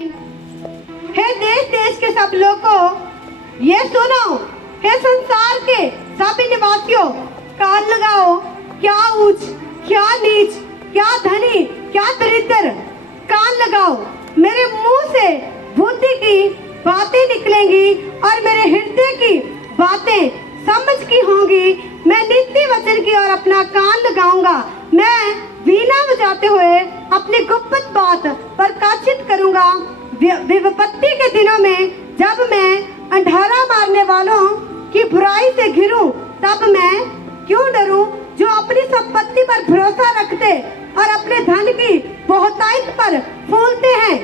हे देश देश के सब लोगों, ये सुनो, हे संसार के सभी निवासियों, कान लगाओ। क्या ऊंच, क्या नीच, क्या धनी, क्या दरिद्र, कान लगाओ। मेरे मुंह से बुद्धि की बातें निकलेंगी और मेरे हृदय की बातें समझ की होंगी। मैं नित्य वचन की ओर अपना कान लगाऊंगा। मैं वीणा बजाते हुए अपनी गुप्त बात प्रकाशित करूंगा। विपत्ति के दिनों में जब मैं अंधारा मारने वालों की बुराई से घिरूं, तब मैं क्यों डरूं? जो अपनी संपत्ति पर भरोसा रखते और अपने धन की बहुतायत पर फूलते हैं,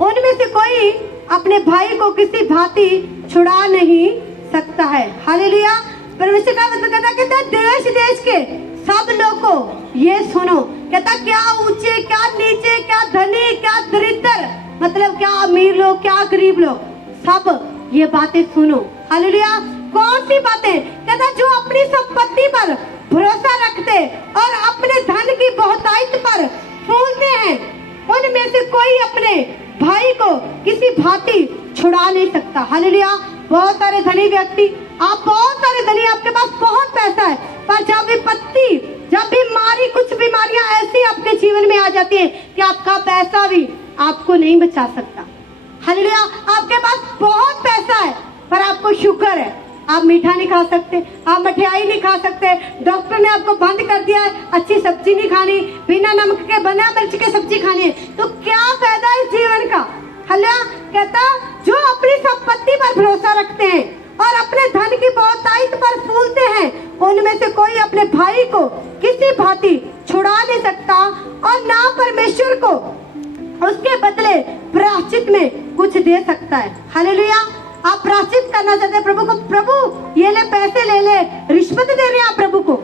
उनमें से कोई अपने भाई को किसी भांति छुड़ा नहीं सकता है। हालेलुया। परमेश्वर का वचन कहता है देश देश के सब लोगों ये सुनो। कहता क्या ऊंचे, क्या नीचे, क्या धनी, क्या दरिद्र, मतलब क्या अमीर लोग, क्या गरीब लोग, सब ये बातें सुनो। हालेलुया। कौन सी बातें? कहता जो अपनी संपत्ति पर भरोसा रखते और अपने धन की बहुतायत पर फूलते हैं, उनमें से कोई अपने भाई को किसी भांति छुड़ा नहीं सकता। हालेलुया। बहुत सारे धनी व्यक्ति, आप बहुत सारे धनी, आपके पास बहुत पैसा है, पर जब विपत्ति, जब बीमारी, कुछ बीमारियां ऐसी आपके जीवन में आ जाती है कि आपका पैसा भी आपको नहीं बचा सकता। हालेलुया। आपके पास बहुत पैसा है पर आपको शुगर है, आप मीठा नहीं खा सकते, आप मठियाई नहीं खा सकते, डॉक्टर ने आपको बंद कर दिया है, अच्छी सब्जी नहीं खानी, बिना नमक के बिना मिर्च के सब्जी खानी है, तो क्या फायदा इस जीवन का? हालेलुया। कहता जो अपनी संपत्ति पर भरोसा रखते हैं और अपने धन की बहुतायत पर फूलते हैं, उनमें से कोई अपने भाई को किसी भांति छुड़ा नहीं सकता और ना परमेश्वर को उसके बदले प्रायश्चित में कुछ दे सकता है। हालेलुया। आप प्रायश्चित करना चाहते हैं प्रभु को, प्रभु ये ले पैसे ले ले, रिश्वत दे रहे हैं आप प्रभु को।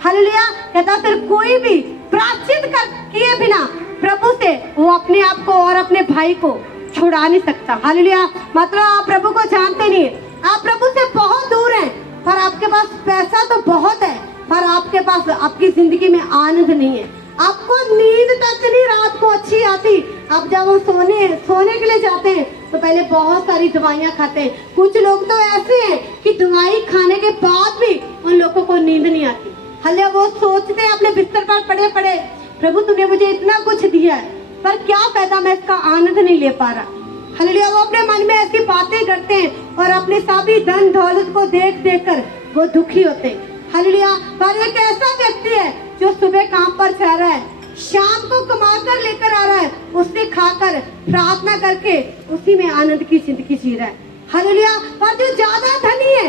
हालेलुया। कहता फिर कोई भी प्रायश्चित कर किए बिना प्रभु से वो अपने आप को और अपने भाई को छुड़ा नहीं सकता। हालेलुया। मतलब आप प्रभु को जानते नहीं, आप प्रभु से बहुत दूर हैं, पर आपके पास पैसा तो बहुत है, पर आपके पास आपकी जिंदगी में आनंद नहीं है। आपको नींद तक नहीं रात को अच्छी आती। आप जब वो सोने के लिए जाते हैं तो पहले बहुत सारी दवाइयाँ खाते हैं। कुछ लोग तो ऐसे हैं कि दवाई खाने के बाद भी उन लोगों को नींद नहीं आती। हालेलुया। वो सोचते हैं अपने बिस्तर पर पड़े पड़े, प्रभु तूने मुझे इतना कुछ दिया है, पर क्या फायदा, मैं इसका आनंद नहीं ले पा रहा। हालेलुया। वो अपने मन में ऐसी बातें करते हैं और अपने सभी धन दौलत को देख देख कर वो दुखी होते हैं। हालेलुया। पर एक ऐसा व्यक्ति है जो सुबह काम पर जा रहा है, शाम को कमा कर लेकर आ रहा है, उससे खाकर प्रार्थना करके उसी में आनंद की जिंदगी जी रहा है। हालेलुया। पर जो ज्यादा धनी है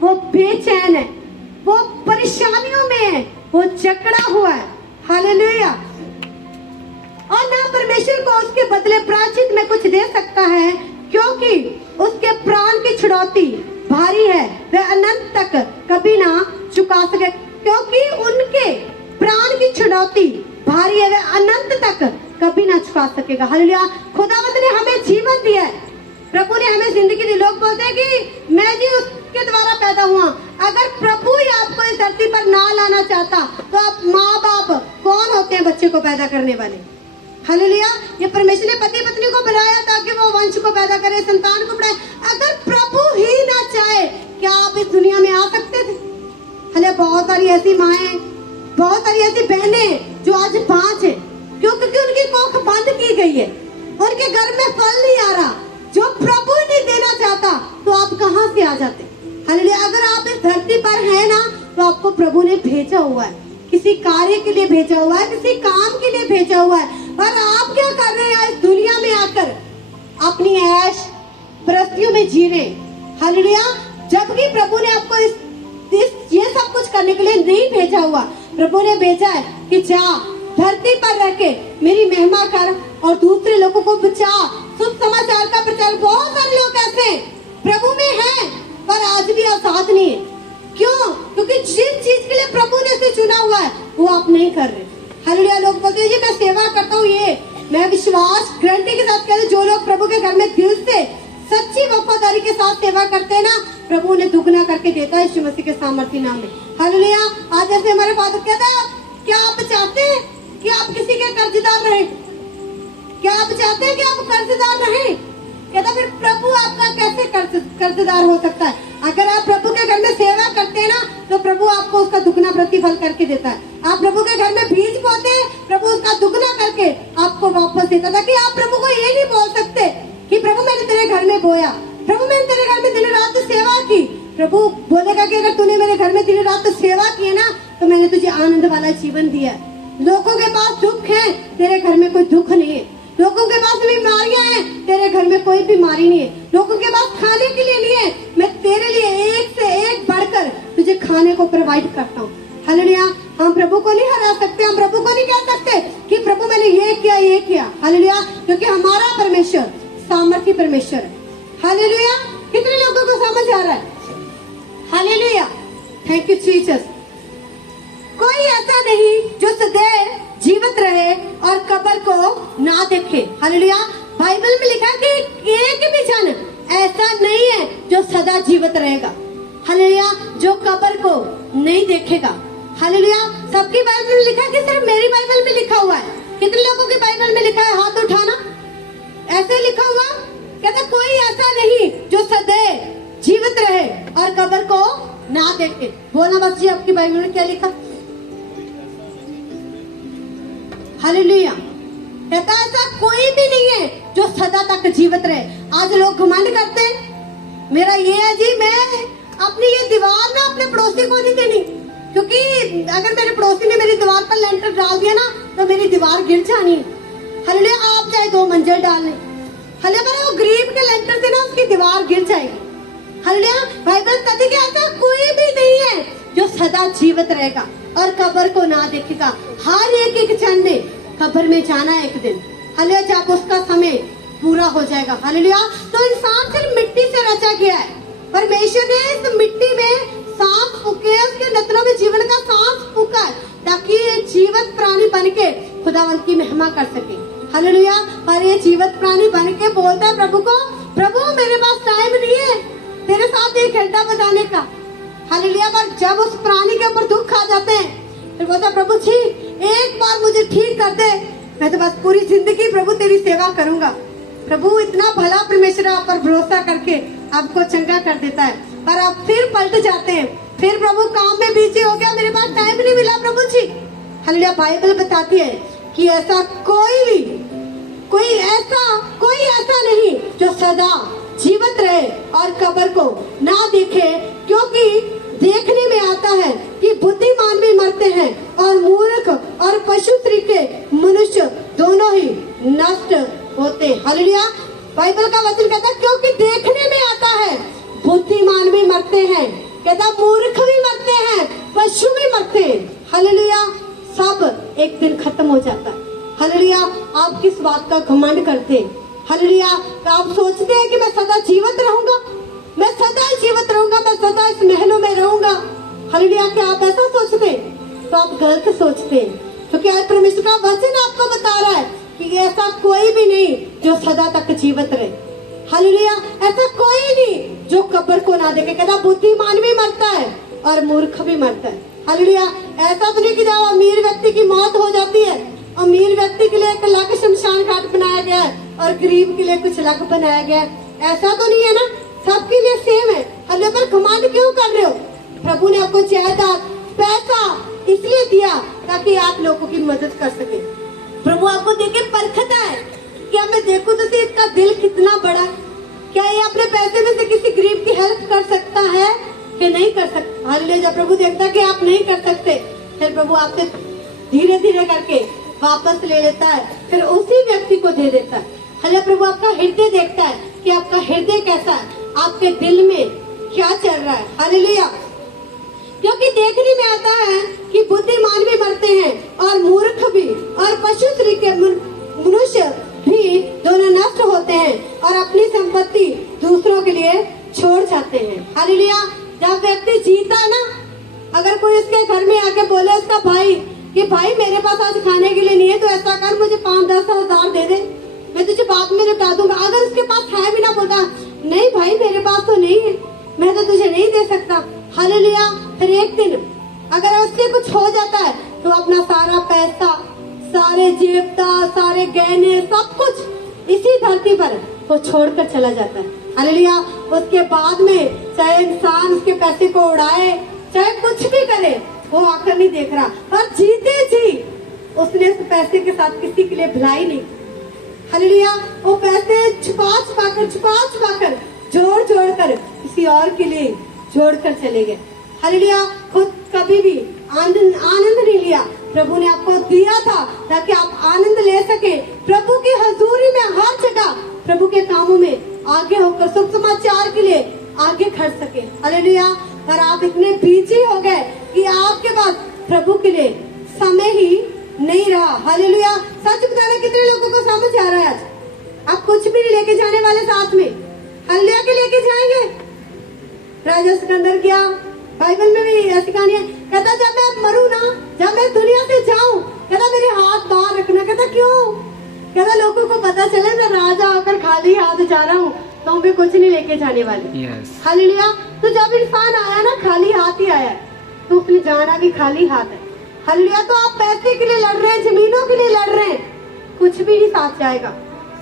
वो बेचैन है, वो परेशानियों में है, वो जकड़ा हुआ है। हालेलुया। और ना परमेश्वर को उसके बदले प्रायश्चित में कुछ दे सकता है, क्योंकि उसके प्राण की छुड़ौती भारी है, वह अनंत तक कभी ना चुका सके। क्योंकि उनके प्राण की छुड़ौती भारी है, वह अनंत तक कभी ना चुका सकेगा। हालेलुया। खुदावंद ने हमें जीवन दिया है, प्रभु ने हमें जिंदगी दी। लोग बोलते हैं कि मैं जी उसके द्वारा पैदा हुआ। अगर प्रभु ही आपको इस धरती पर ना लाना चाहता तो आप माँ बाप कौन होते हैं बच्चे को पैदा करने वाले? हालेलुया। ये परमेश्वर ने पति पत्नी को बनाया ताकि वो वंश को पैदा करे, संतान को बढ़ाए। अगर प्रभु ही ना चाहे, क्या आप इस दुनिया में आ सकते थे? हालेलुया। बहुत सारी ऐसी माएं, बहुत सारी ऐसी बहनें जो आज 5 है, क्योंकि उनकी कोख बंद की गई है, उनके घर में फल नहीं आ रहा। जो प्रभु नहीं देना चाहता तो आप कहाँ से आ जाते? हालेलुया। अगर आप इस धरती पर हैं ना, तो आपको प्रभु ने भेजा हुआ है, किसी कार्य के लिए भेजा हुआ है, किसी काम के लिए भेजा हुआ है। और आप क्या कर रहे हैं इस दुनिया में आकर? अपनी ऐश प्रस्तियों में जी रहे। हालेलुया। जबकि प्रभु ने आपको ये सब कुछ करने के लिए नहीं भेजा हुआ। प्रभु ने भेजा है कि जा धरती पर रह के मेरी महिमा कर और दूसरे लोगों को बचा। शुभ समाचार का प्रचार। बहुत सारे लोग ऐसे प्रभु में हैं पर आज भी आजाद नहीं है। क्यों? क्योंकि जिस चीज के लिए प्रभु ने इसे चुना हुआ है वो आप नहीं कर रहे। हालेलुया। लोग बोलते हैं जी मैं सेवा करता हूँ, ये मैं विश्वास गारंटी के साथ कहते हैं, जो लोग प्रभु के घर में दिल से सच्ची वफादारी के साथ सेवा करते हैं ना, प्रभु ने दुगना करके देता है यीशु मसीह के सामर्थ्य नाम में। हालेलुया। आज जैसे हमारे फादर कहता है, क्या आप चाहते हैं कि आप किसी के कर्जदार रहे? क्या आप चाहते हैं कि आप कर्जदार रहें? कहता फिर प्रभु आपका कैसे कर्जदार हो सकता है? अगर आप प्रभु के घर में सेवा करते हैं ना, तो प्रभु आपको उसका दुगना प्रतिफल करके देता है। आप प्रभु के घर में बीज बोते हैं, प्रभु उसका दुगना करके आपको वापस देता था। कि आप प्रभु को ये नहीं बोल सकते कि प्रभु मैंने तेरे घर में बोया, प्रभु मैंने तेरे घर में दिन रात सेवा की। प्रभु बोलेगा कि अगर तूने मेरे घर में दिन रात सेवा की है ना, तो मैंने तुझे आनंद वाला जीवन दिया। लोगों के पास दुख है, तेरे घर में कोई दुख नहीं है। लोगों के पास बीमारियां हैं, तेरे घर में कोई बीमारी नहीं है। लोगों के पास खाने के लिए नहीं है, मैं तेरे लिए एक से एक बढ़कर तुझे खाने को प्रोवाइड करता हूँ। हालेलुया। हम प्रभु को नहीं हरा सकते, हम प्रभु को नहीं कह सकते कि प्रभु मैंने ये किया। हालेलुया। क्योंकि हमारा परमेश्वर सामर्थी परमेश्वर है। हालेलुया। कितने लोगों को समझ आ रहा है? हालेलुया। Thank you Jesus. कोई ऐसा नहीं जो सदैव जीवित रहे और कब्र को ना देखे। हालेलुया। बाइबल में लिखा कि एक भी जन ऐसा नहीं है जो सदा जीवित रहेगा। हालेलुया। जो कब्र को नहीं देखेगा। हालेलुया। सबकी बाइबल में लिखा है कि सिर्फ मेरी बाइबल में लिखा हुआ है? कितने लोगों की बाइबल में लिखा है? हाथ उठाना। ऐसे लिखा हुआ? कहते कोई ऐसा नहीं जो सदैव जीवित रहे और कब्र को ना देखे। बोलना बच्ची, आपकी बाइबल में क्या लिखा? हालेलुया। कहता ऐसा कोई भी नहीं है जो सदा तक जीवित रहे। आज लोग घमंड करते हैं, मेरा ये है जी, मैं अपनी ये दीवार ना अपने पड़ोसी को नहीं देनी, क्योंकि अगर मेरे पड़ोसी ने मेरी दीवार पर लेंटर डाल दिया ना, तो मेरी दीवार गिर जानी है। हालेलुया। आप चाहे 2 मंजिल डाल लें, हालेलुया, वो गरीब के लेंटर से ना उसकी दीवार गिर जाएगी। हालेलुया। बाइबल कहती है ऐसा कोई भी नहीं है जो सदा जीवित रहेगा और कब्र को ना देखेगा। हर एक जन ने कब्र में जाना है एक दिन। हालेलुया। जब उसका समय पूरा हो जाएगा। हालेलुया। तो इंसान सिर्फ मिट्टी से रचा गया है। परमेश्वर ने इस मिट्टी में सांस फूके, उसके नथनों में जीवन का सांस फूका है, ताकि ये जीवित प्राणी बन के खुदावंत की महिमा कर सके। हालेलुया। और ये जीवित प्राणी बन के बोलता है प्रभु को, प्रभु मेरे पास टाइम नहीं है तेरे साथ 1 घंटा बताने का। हालेलुया। पर जब उस प्राणी के ऊपर दुख आ जाते हैं, फिर बोलता प्रभु जी एक बार मुझे ठीक कर दे, मैं तो बस पूरी जिंदगी प्रभु तेरी सेवा करूंगा। प्रभु इतना भला परमेश्वर आप पर भरोसा करके आपको चंगा कर देता है, पर आप फिर पलट जाते हैं। फिर प्रभु काम में बिजी हो गया, मेरे पास टाइम नहीं मिला प्रभु जी। हालेलुया। बाइबल बताती है कि ऐसा कोई ऐसा नहीं जो सदा जीवित रहे और कब्र को ना देखे, क्योंकि देखने में आता है कि बुद्धिमान भी मरते हैं और मूर्ख और पशु तरीके मनुष्य दोनों ही नष्ट होते। हालेलुया। बाइबल का वचन कहता है क्योंकि देखने में आता है बुद्धिमान भी मरते हैं, कहता मूर्ख भी मरते हैं, पशु भी मरते हैं। हालेलुया। सब एक दिन खत्म हो जाता है। हालेलुया। आप किस बात का घमंड करते हैं? हालेलुया। आप सोचते हैं कि मैं सदा जीवित रहूंगा, मैं सदा जीवित रहूंगा, मैं सदा इस महलों में रहूंगा। हालेलुया। क्या आप ऐसा सोचते हैं? तो आप गलत सोचते हैं, क्योंकि आज परमेश्वर का वचन आपको बता रहा है कि ऐसा कोई भी नहीं जो सदा तक जीवित रहे। हालेलुया। ऐसा कोई नहीं जो कब्र को ना देखे। कहता बुद्धिमान भी मरता है और मूर्ख भी मरता है। हालेलुया। ऐसा तो नहीं कि जब अमीर व्यक्ति की मौत हो जाती है, अमीर व्यक्ति के लिए एक अलग शमशान घाट बनाया गया है और गरीब के लिए कुछ अलग बनाया गया है। ऐसा तो नहीं है ना, सबके लिए सेम है। हालेलुया। पर घमंड क्यों कर रहे हो? प्रभु ने आपको जायदाद पैसा इसलिए दिया ताकि आप लोगों की मदद कर सके। प्रभु आपको देखे परखता है, क्या मैं देखूं तो इसका दिल कितना बड़ा, क्या ये अपने पैसे में से किसी गरीब की हेल्प कर सकता है कि नहीं कर सकता। हालेलुया। जब प्रभु देखता है कि आप नहीं कर सकते, फिर प्रभु आपसे धीरे धीरे करके वापस ले लेता है, फिर उसी व्यक्ति को दे देता है। हालेलुया। प्रभु आपका हृदय देखता है कि आपका हृदय कैसा है, आपके दिल में क्या चल रहा है। हालेलुया। क्योंकि देखने में आता है कि बुद्धिमान भी मरते हैं और मूर्ख भी और पशु तरीके मनुष्य भी दोनों नष्ट होते हैं और अपनी संपत्ति दूसरों के लिए छोड़ जाते हैं। हालेलुया। जब व्यक्ति जीता ना, अगर कोई उसके घर में आके बोले उसका भाई कि भाई मेरे पास आज खाने के लिए नहीं है, तो ऐसा कर मुझे 5-10 हजार दे दे, मैं तुझे बाद में लौटा दूंगा। अगर उसके पास है भी ना, बोलता नहीं भाई मेरे पास तो नहीं है, मैं तो तुझे नहीं दे सकता। हालेलुया। फिर एक दिन अगर उससे कुछ हो जाता है तो अपना सारा पैसा सारे जेवता, सारे गहने, सब कुछ इसी धरती पर वो छोड़कर चला जाता है। हालेलुया। उसके बाद में चाहे इंसान उसके पैसे को उड़ाए, चाहे कुछ भी करे, वो आकर नहीं देख रहा, पर जीते जी उसने उस पैसे के साथ किसी के लिए भलाई नहीं। हालेलुया। वो पैसे छुपा कर जोड़ कर किसी और के लिए जोड़ कर चले गए। हालेलुया। खुद कभी भी आनंद नहीं लिया। प्रभु ने आपको दिया था ताकि आप आनंद ले सके, प्रभु की हजूरी में हर जगह प्रभु के कामों में आगे होकर शुभ समाचार के लिए आगे खड़ सके। हालेलुया। पर आप इतने बिजी हो गए कि आपके पास प्रभु के लिए समय ही नहीं रहा। हालेलुया। सच बताना, कितने लोगों को समझ आ रहा है आज आप कुछ भी नहीं लेके जाने वाले साथ में। हालेलुया के लेके जाएंगे। राजा सिकंदर क्या, बाइबल में भी ऐसी कहानी है, कहता जब मैं मरूं ना, जब मैं दुनिया से जाऊं, कहता मेरे हाथ बाहर रखना। कहता क्यों? कहता लोगों को पता चले मैं राजा होकर खाली हाथ जा रहा हूँ, तो मैं कुछ नहीं लेके जाने वाली। हालेलुया। तो जब इंसान आया ना, खाली हाथ ही आया, तो उसने जाना भी खाली हाथ है। हालेलुया। तो आप पैसे के लिए लड़ रहे हैं, जमीनों के लिए लड़ रहे हैं, कुछ भी नहीं साथ जाएगा।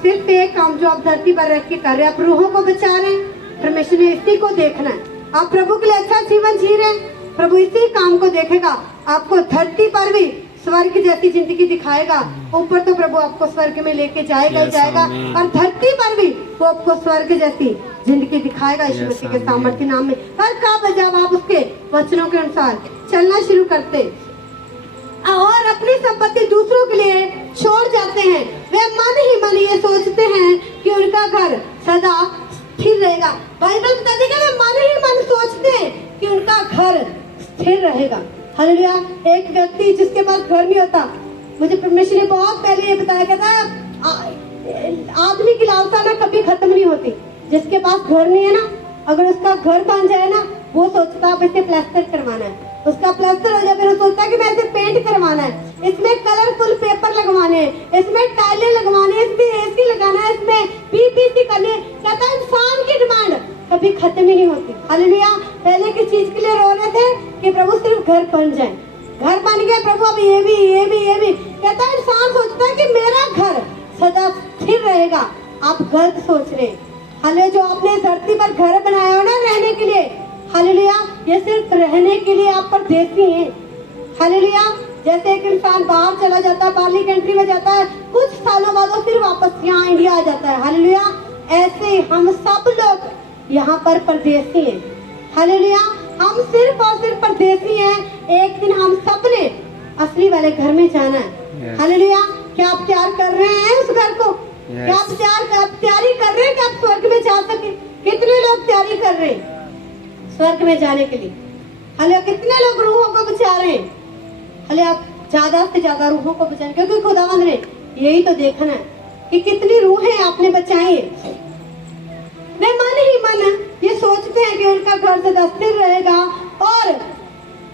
सिर्फ एक काम जो आप धरती पर रख के कर रहे हैं, आप रूहों को बचा रहे हैं, परमेश्वर ने इसी को देखना है। आप प्रभु के लिए अच्छा जीवन जी रहे हैं, प्रभु इसी काम को देखेगा। आपको धरती पर भी स्वर्ग जैसी जिंदगी दिखाएगा। ऊपर तो प्रभु आपको स्वर्ग में लेके जाएगा ही जाएगा, और धरती पर भी वो आपको स्वर्ग जैसी जिंदगी दिखाएगा यीशु मसीह के सामर्थ्य नाम में। पर कब जब आप उसके वचनों के अनुसार चलना शुरू करते और अपनी संपत्ति दूसरों के लिए छोड़ जाते हैं, वे मन ही मन ये सोचते हैं कि उनका घर सदा स्थिर रहेगा। बाइबल बताती है वे मन ही मन सोचते हैं कि उनका घर स्थिर रहेगा। हालेलुया। एक व्यक्ति जिसके पास घर नहीं होता, मुझे परमेश्वर ने बहुत पहले ये बताया, कहता आदमी की लालसा ना कभी खत्म नहीं होती। जिसके पास घर नहीं है ना, अगर उसका घर बन जाए ना, वो सोचता है इसे प्लास्टर करवाना है, उसका प्लास्टर हो जाए, फिर वो सोचता है कि मैं इसे पेंट करवाना है, इसमें कलरफुल पेपर लगवाने हैं, इसमें टाइलें लगवाने हैं, इसमें एसी लगाना है, इसमें पीपीसी करनी है। कहता है इंसान की डिमांड कभी खत्म ही नहीं होती। हालेलुया। पहले किस चीज के लिए रो रहे थे कि प्रभु सिर्फ घर बन जाए, घर बन गए प्रभु, अब ये भी। कहता है इंसान सोचता है कि मेरा घर सदा स्थिर रहेगा। आप गलत सोच रहे हैं। हालेलुया। जो आपने धरती पर घर बनाया हो ना रहने के लिए, हालेलुया, ये सिर्फ रहने के लिए आप परदेसी हैं। हालेलुया। जैसे एक इंसान बाहर चला जाता है, बाहरली कंट्री में जाता है, कुछ सालों बाद वो फिर वापस यहाँ इंडिया आ जाता है। हालेलुया। ऐसे हम सब लोग यहाँ पर परदेसी हैं। हालेलुया। हम सिर्फ और सिर्फ परदेसी हैं। एक दिन हम सब ने असली वाले घर में जाना है। हालेलुया। क्या आप प्यार कर रहे हैं उस घर को? क्या आप तैयारी कर रहे हैं कि आप स्वर्ग में जा सके? कितने लोग तैयारी कर रहे हैं स्वर्ग में जाने के लिए? हालेलुया। कितने लोग रूहों को बचा रहे हैं? हालेलुया। ज्यादा से ज्यादा रूहों को बचाने, क्योंकि खुदावंद ने यही तो देखना है कि कितनी रूहें आपने बचाई है। वे मन ही मन ये सोचते हैं कि उनका घर सदा स्थिर रहेगा और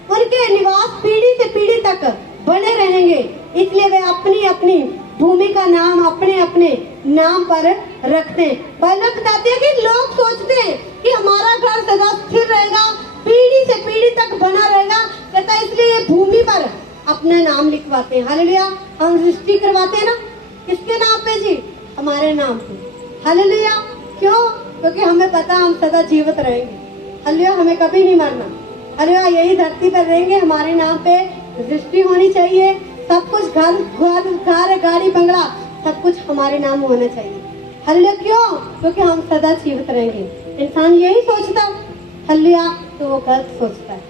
उनके निवास पीढ़ी से पीढ़ी तक बने रहेंगे, इसलिए वे अपनी अपनी भूमि का नाम अपने अपने नाम पर रखते हैं। बाइबल बताती है कि लोग सोचते हैं कि हमारा घर सदा स्थिर रहेगा, पीढ़ी से पीढ़ी तक बना रहेगा। कहता है इसलिए ये भूमि पर अपना नाम लिखवाते हैं। हालेलुया। हम रजिस्ट्री करवाते हैं ना, किसके नाम पे जी? हमारे नाम पे। हालेलुया। क्यों? क्योंकि हमें पता हम सदा जीवित रहेंगे। हालेलुया। हमें कभी नहीं मरना। हालेलुया। यही धरती पर रहेंगे, हमारे नाम पे रजिस्ट्री होनी चाहिए, सब कुछ घर गाड़ी बंगला सब कुछ हमारे नाम होना चाहिए। हालेलुया। क्यों? क्योंकि हम सदा जीवित रहेंगे। इंसान यही सोचता है, हालेलुया, तो वो गलत सोचता है।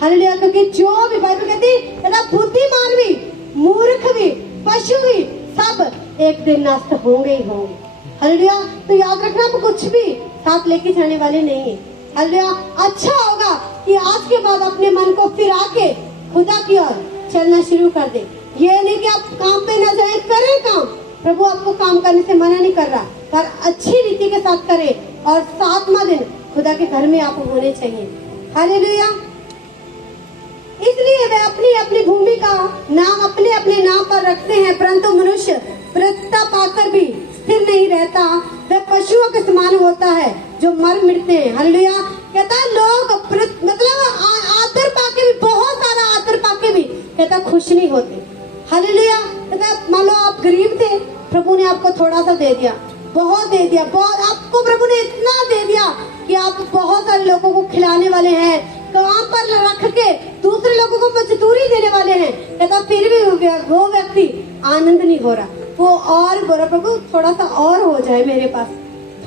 हालेलुया। क्योंकि जो भी बाइबल कहती है बुद्धिमान भी, मूर्ख भी, पशु भी सब एक दिन नष्ट होंगे ही होंगे। हालेलुया। तो याद रखना, आप कुछ भी साथ लेके जाने वाले नहीं है। हालेलुया। अच्छा होगा कि आज के बाद अपने मन को फिरा के खुदा की ओर चलना शुरू कर दे। ये नहीं कि आप काम पे न जाए, करें काम, प्रभु आपको काम करने से मना नहीं कर रहा, पर अच्छी रीति के साथ करें और 7वां दिन खुदा के घर में आप होने चाहिए। हालेलुया। इसलिए वे अपनी अपनी भूमि का नाम अपने अपने नाम पर रखते हैं, परंतु मनुष्य प्रसन्नता पाकर भी स्थिर नहीं रहता। वह पशुओं के समान होता है जो मर मिटते हैं। हालेलुया। कहता है लोग मतलब आदर पाके भी, बहुत सारा आदर पाके भी कहता खुश नहीं होते। हालेलुया। कहता मान लो आप गरीब थे, प्रभु ने आपको थोड़ा सा दे दिया, बहुत दे दिया, बहुत आपको प्रभु ने इतना दे दिया कि आप बहुत सारे लोगों को खिलाने वाले हैं, काम पर रख के दूसरे लोगों को मजदूरी देने वाले हैं। कहता फिर भी वो व्यक्ति आनंद नहीं हो रहा, वो और बोला प्रभु थोड़ा सा और हो जाए मेरे पास,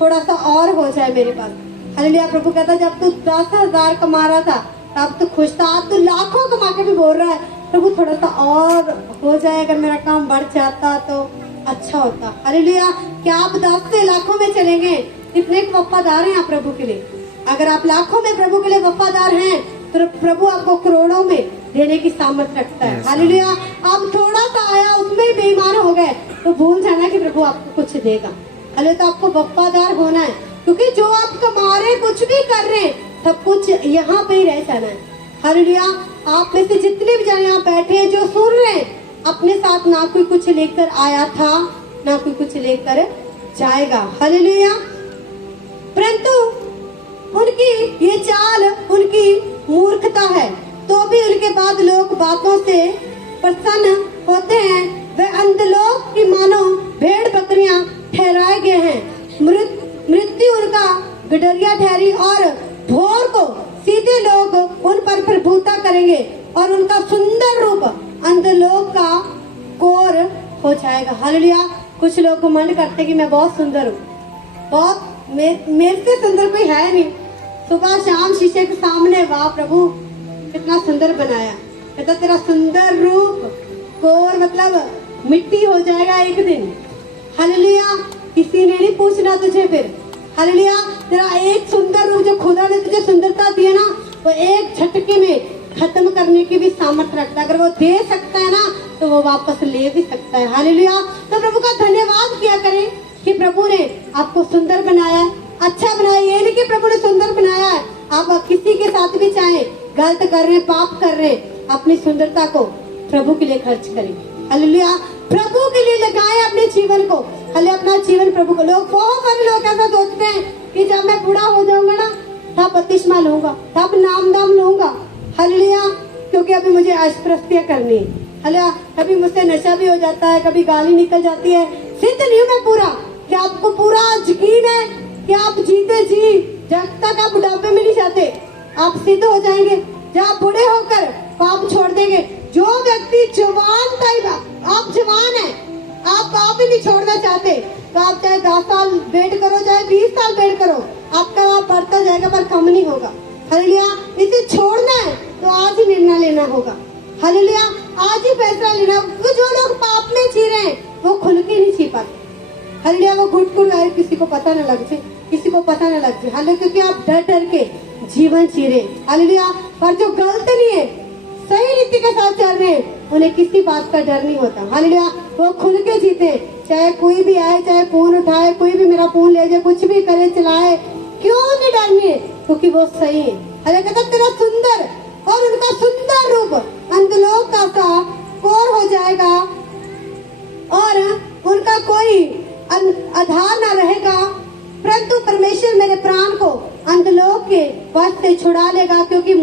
थोड़ा सा और हो जाए मेरे पास। हालेलुया। प्रभु कहता जब तू 10,000 कमा रहा था तब तो खुश था, अब तू लाखों कमा के भी बोल रहा है प्रभु थोड़ा सा और हो जाए, अगर मेरा काम बढ़ जाता तो अच्छा होता। हालेलुया। क्या आप 10 से लाखों में चलेंगे? कितने वफादार हैं आप प्रभु के लिए? अगर आप लाखों में प्रभु के लिए वफादार हैं तो प्रभु आपको करोड़ों में देने की सामर्थ्य रखता है। हालेलुया। आप थोड़ा सा आया उसमें बेईमान हो गए तो भूल जाना कि प्रभु आपको कुछ देगा। हालेलुया। तो आपको वफादार होना है, क्योंकि जो आप कमा रहे कुछ भी कर रहे हैं सब कुछ यहाँ पे ही रह जाना है। हालेलुया। आप में से जितने भी जन यहाँ बैठे हैं जो सुन रहे हैं, अपने साथ ना कोई कुछ लेकर आया था ना कोई कुछ लेकर जाएगा। हालेलुया। परंतु उनकी ये चाल उनकी मूर्खता है, तो भी उनके बाद लोग बातों से प्रसन्न होते हैं। वे अंधलोक की मानो भेड़ बकरियां ठहराए गए हैं। मृत्यु उनका गडरिया ठहरी और भोर को सीधे लोग उन पर प्रभुता करेंगे और उनका सुंदर रूप अंधलोक का कोर हो जाएगा। हालेलुया। कुछ लोग घमंड करते कि मैं बहुत सुंदर हूँ, बहुत मेरे से सुंदर कोई है नहीं। सुबह शाम शीशे के सामने वाह प्रभु कितना सुंदर बनाया। कहता तेरा सुंदर रूप कोर मतलब मिट्टी हो जाएगा एक दिन। हालेलुया। किसी ने नहीं पूछना तुझे फिर। हालेलुया। तेरा एक सुंदर रूप जो खुदा ने तुझे सुंदरता दी है ना, वो एक झटके में खत्म करने की भी सामर्थ्य रखता है। अगर वो दे सकता है ना तो वो वापस ले भी सकता है। हालेलुया। तो प्रभु का धन्यवाद किया करें कि प्रभु ने आपको सुंदर बनाया, अच्छा बनाया। ये नहीं कि प्रभु ने सुंदर बनाया है, आप किसी के साथ भी चाहे गलत कर रहे हैं, पाप कर रहे हैं, अपनी सुंदरता को प्रभु के लिए खर्च करें। हालेलुया। प्रभु के लिए लगाएं अपने जीवन को। हाले अपना जीवन प्रभु को। लोग बहुत सारे लोग ऐसा सोचते हैं कि जब मैं बूढ़ा हो जाऊंगा ना तब बपतिस्मा लूंगा, तब नाम लूंगा। हालेलुया। क्योंकि अभी मुझे अस्पृश्य करनी है। हालेलुया। कभी मुझसे नशा भी हो जाता है, कभी गाली निकल जाती है। सिद्ध नहीं हूँ मैं पूरा। क्या आपको पूरा यकीन है कि आप जीते जी जब तक आप बुढ़ापे में नहीं जाते आप सिद्ध हो जाएंगे? जब आप बूढ़े होकर पाप छोड़ देंगे। जो व्यक्ति जवान टाइप, आप जवान है, आप पाप ही नहीं छोड़ना चाहते तो आप चाहे 10 साल वेट करो चाहे 20 साल वेट करो, आपका पाप बढ़ता जाएगा पर कम नहीं होगा। हालेलुया। इसे छोड़ना है तो आज ही निर्णय लेना होगा। हालेलुया। आज ही फैसला लेना होगा। जो लोग पाप में जी रहे हैं वो खुल के नहीं जी पाते। हालेलुया। वो घुट आए, किसी को पता न लग जाए, किसी को पता न लग जाए। हालेलुया। क्योंकि आप डर डर के जीवन जी रहे। हालेलुया। पर जो गलत नहीं है, सही रीति के साथ चल रहे हैं, उन्हें किसी बात का डर नहीं होता। हालेलुया। वो खुल के जीते, चाहे कोई भी आए, चाहे फोन उठाए, कोई भी मेरा फोन ले जाए, कुछ भी करे चलाए, क्यों नहीं डरनी है? क्योंकि वो सही है। हालेलुया। कहता तेरा सुंदर और उनका सुंदर रूप अंधलोक का सा कोर हो जाएगा और उनका कोई आधार न रहेगा। परंतु परमेश्वर मेरे प्राण को अंधलोक के वश से छुड़ा लेगा, क्योंकि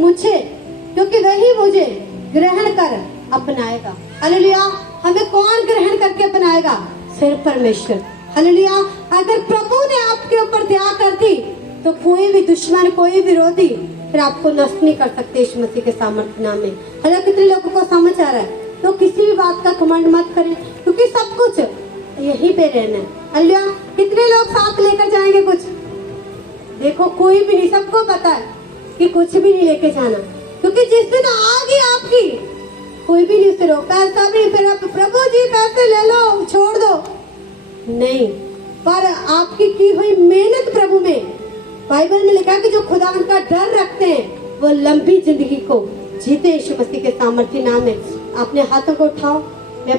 वही मुझे ग्रहण कर अपनाएगा। हालेलुया। हमें कौन ग्रहण करके अपनाएगा? सिर्फ परमेश्वर। हालेलुया। अगर प्रभु ने आपके ऊपर दया कर दी तो कोई भी दुश्मन, कोई विरोधी फिर आपको नष्ट नहीं कर सकते यीशु मसीह के सामर्थ्य नाम में। हालेलुया। कितने लोगों को समझ आ रहा है? तो किसी भी बात का घमंड मत करें, क्योंकि सब कुछ यहीं पे रहना है। हालेलुया। कितने लोग साथ लेकर जाएंगे कुछ? देखो कोई भी नहीं, सबको पता है कि कुछ भी नहीं लेके जाना, क्योंकि जिस दिन आगे आपकी कोई भी नहीं उसे रोकता है। तभी फिर आप प्रभु जी पैसे ले लो, छोड़ दो, नहीं। पर आपकी की हुई मेहनत प्रभु में, बाइबल में लिखा कि जो खुदावन का डर रखते हैं वो लंबी जिंदगी को जीते यीशु मसीह के सामर्थ्य नाम में। अपने हाथों को उठाओ। मैं